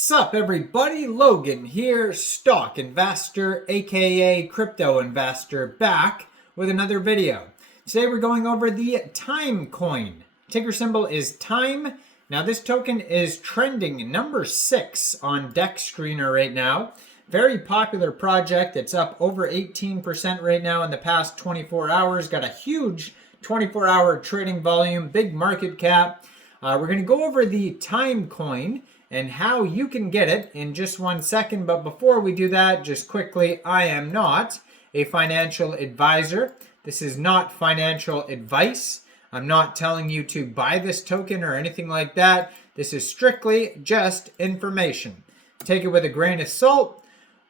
Sup everybody, Logan here, stock investor aka crypto investor, back with another video. Today we're going over the Timecoin. Ticker symbol is Time. Now this token is trending number 6 on DEX Screener right now. Very popular project. It's up over 18% right now in the past 24 hours. Got a huge 24-hour trading volume, big market cap. We're going to go over the Timecoin and how you can get it in just 1 second. But before we do that, just quickly, I am not a financial advisor. This is not financial advice. I'm not telling you to buy this token or anything like that. This is strictly just information. Take it with a grain of salt.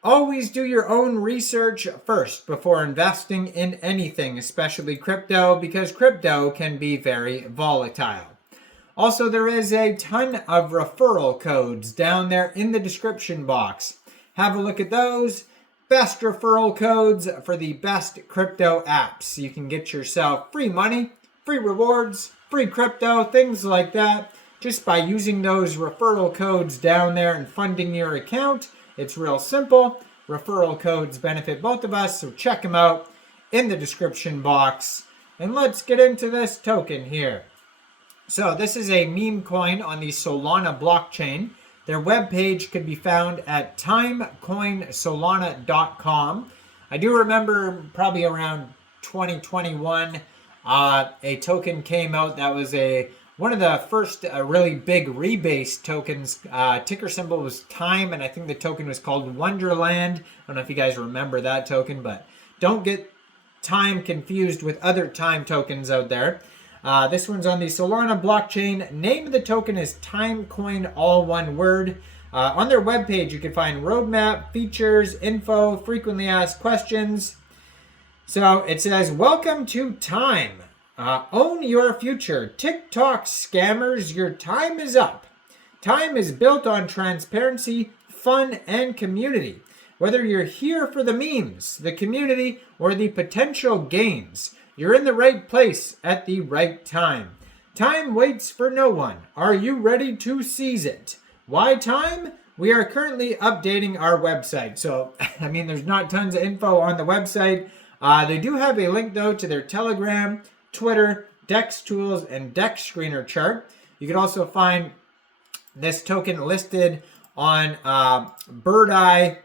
Always do your own research first before investing in anything, especially crypto, because crypto can be very volatile. Also, there is a ton of referral codes down there in the description box. Have a look at those. Best referral codes for the best crypto apps. You can get yourself free money, free rewards, free crypto, things like that, just by using those referral codes down there and funding your account. It's real simple. Referral codes benefit both of us, so check them out in the description box. And let's get into this token here. So this is a meme coin on the Solana blockchain. Their webpage could be found at timecoinsolana.com. I do remember probably around 2021, a token came out that was one of the first really big rebase tokens. Ticker symbol was Time, and I think the token was called Wonderland. I don't know if you guys remember that token, but don't get Time confused with other Time tokens out there. This one's on the Solana blockchain. Name of the token is Timecoin, all one word. On their webpage, you can find roadmap, features, info, frequently asked questions. So it says, welcome to Time. Own your future. TikTok scammers, your time is up. Time is built on transparency, fun, and community. Whether you're here for the memes, the community, or the potential gains, you're in the right place at the right time. Time waits for no one. Are you ready to seize it? Why time? We are currently updating our website. So, I mean, there's not tons of info on the website. They do have a link, though, to their Telegram, Twitter, DEX Tools, and DEX Screener chart. You can also find this token listed on Birdeye.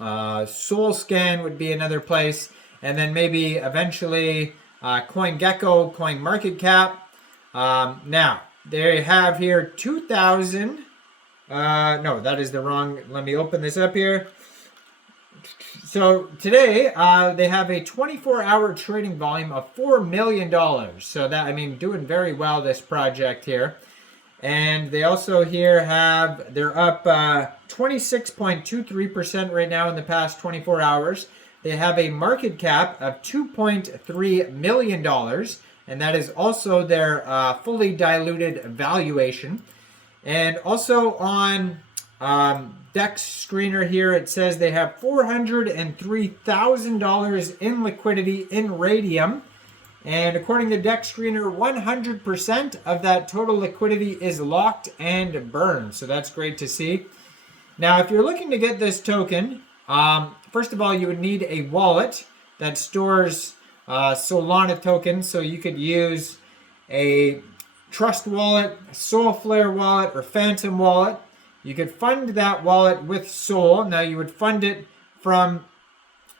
SoulScan would be another place. And then maybe eventually CoinGecko, CoinMarketCap. Now, they have here 2,000. No, that is the wrong. Let me open this up here. So today, they have a 24-hour trading volume of $4 million. So that, I mean, doing very well, this project here. And they also here have, they're up 26.23% right now in the past 24 hours. They have a market cap of $2.3 million, and that is also their fully diluted valuation. And also on DEX Screener here, it says they have $403,000 in liquidity in Raydium. And according to DEX Screener, 100% of that total liquidity is locked and burned. So that's great to see. Now, if you're looking to get this token, first of all, you would need a wallet that stores Solana tokens. So you could use a Trust wallet, Soulflare wallet, or Phantom wallet. You could fund that wallet with Sol. Now you would fund it from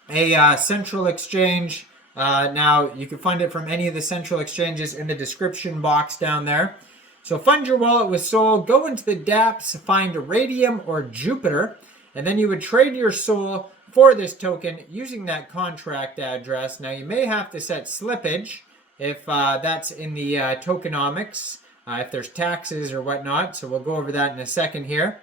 a central exchange. Now you can fund it from any of the central exchanges in the description box down there. So fund your wallet with Sol. Go into the dApps, find Raydium or Jupiter, and then you would trade your Sol for this token using that contract address. Now you may have to set slippage if that's in the tokenomics, if there's taxes or whatnot. So we'll go over that in a second here.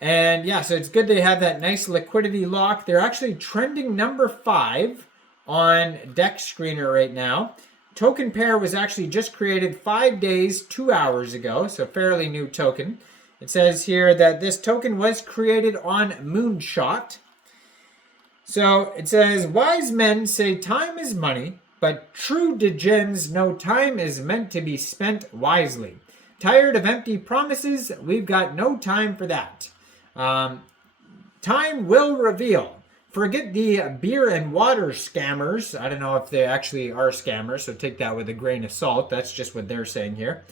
And yeah, so it's good they have that nice liquidity lock. They're actually trending number 5 on DEX Screener right now. Token pair was actually just created 5 days, 2 hours ago, so fairly new token. It says here that this token was created on Moonshot. So it says, wise men say time is money, but true degens know time is meant to be spent wisely. Tired of empty promises? We've got no time for that. Time will reveal. Forget the beer and water scammers. I don't know if they actually are scammers, so take that with a grain of salt. That's just what they're saying here.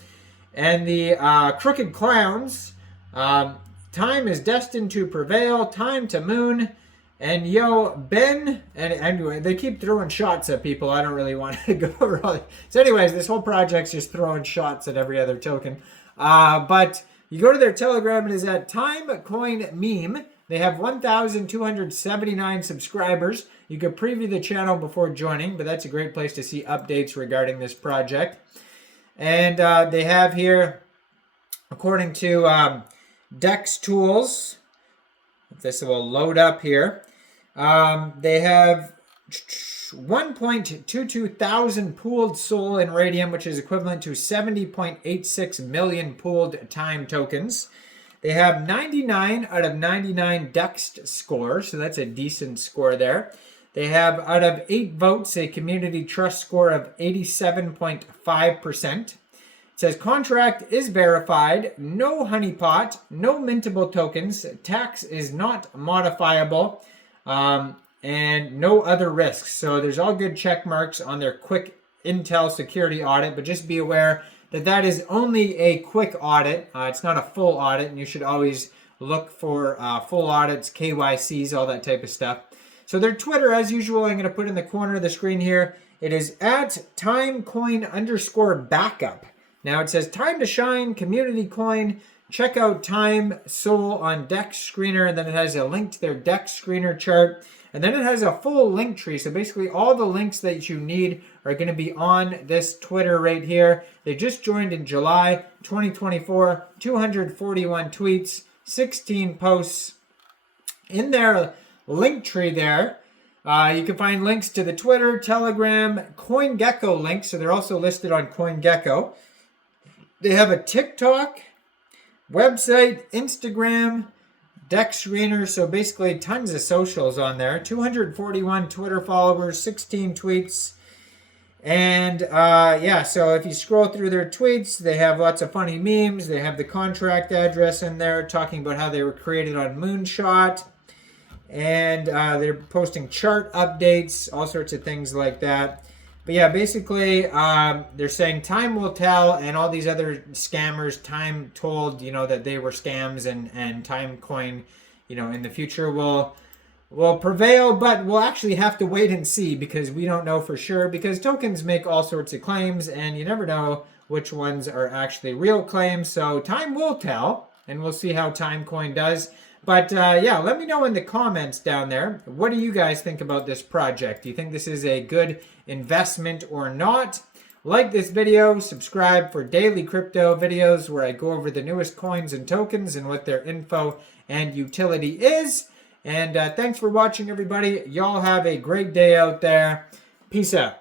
And the crooked clowns. Time is destined to prevail. Time to moon. And yo, Ben, and anyway, they keep throwing shots at people. I don't really want to go over all. So anyways, this whole project's just throwing shots at every other token. But you go to their Telegram, it is at Timecoin Meme. They have 1,279 subscribers. You could preview the channel before joining, but that's a great place to see updates regarding this project. And they have here, according to Dex Tools, if this will load up here, they have 1.22 thousand pooled SOL in Raydium, which is equivalent to 70.86 million pooled time tokens. They have 99 out of 99 Dext score, so that's a decent score there. They have, out of 8 votes, a community trust score of 87.5%. It says, contract is verified, no honeypot, no mintable tokens, tax is not modifiable, and no other risks. So there's all good check marks on their quick intel security audit, but just be aware that that is only a quick audit. It's not a full audit, and you should always look for full audits, KYCs, all that type of stuff. So their Twitter, as usual, I'm going to put in the corner of the screen here. It is at Timecoin_backup. Now it says time to shine, community coin. Check out Time Sol on Dex Screener, and then it has a link to their Dex Screener chart. And then it has a full link tree. So basically all the links that you need are going to be on this Twitter right here. They just joined in July 2024, 241 tweets, 16 posts. In their link tree there, you can find links to the Twitter, Telegram, CoinGecko links. So they're also listed on CoinGecko. They have a TikTok, website, Instagram, Dex Screener, so basically tons of socials on there. 241 Twitter followers, 16 tweets. And yeah, so if you scroll through their tweets, they have lots of funny memes. They have the contract address in there talking about how they were created on Moonshot. And they're posting chart updates, all sorts of things like that. But yeah, basically, they're saying time will tell, and all these other scammers, time told, you know, that they were scams, and Timecoin, you know, in the future will prevail, but we'll actually have to wait and see, because we don't know for sure, because tokens make all sorts of claims, and you never know which ones are actually real claims. So time will tell, and we'll see how Timecoin does. But yeah, let me know in the comments down there. What do you guys think about this project? Do you think this is a good investment or not? Like this video, subscribe for daily crypto videos where I go over the newest coins and tokens and what their info and utility is. And thanks for watching, everybody. Y'all have a great day out there. Peace out.